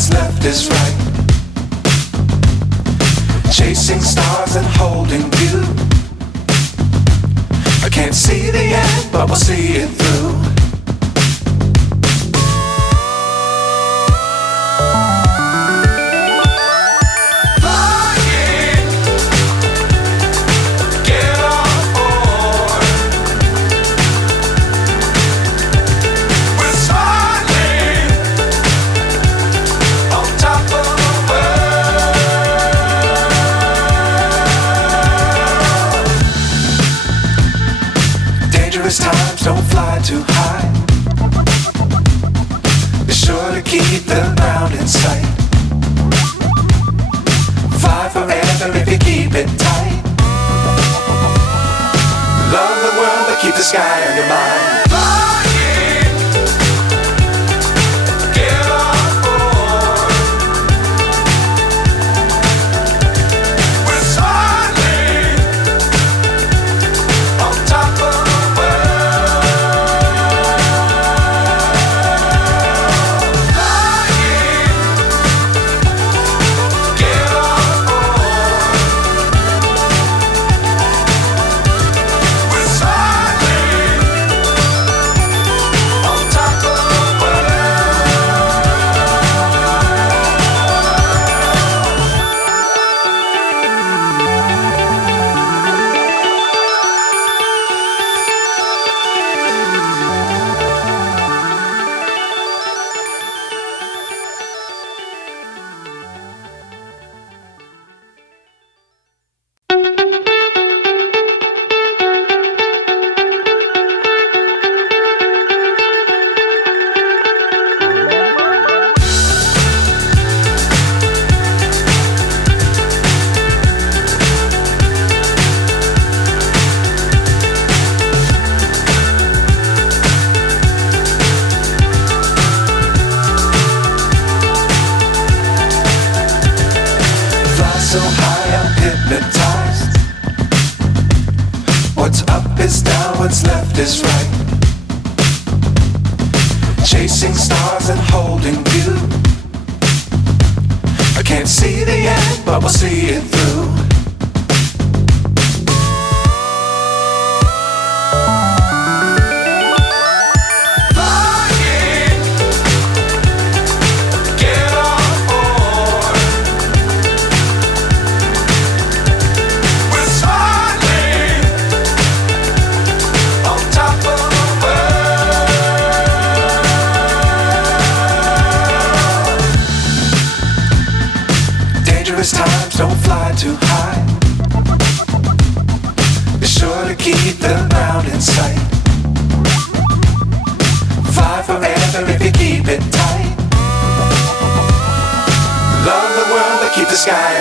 what's left is right. Chasing stars and holding you. I can't see the end, but we'll see it through. Times don't fly too high. Be sure to keep the ground in sight. Fly forever if you keep it tight. Love the world but keep the sky on your mind. So high I'm hypnotized. What's up is down, what's left is right. Chasing stars and holding you. I can't see the end, but we'll see it through. Times don't fly too high. Be sure to keep the ground in sight. Fly forever if you keep it tight. Love the world but keep the sky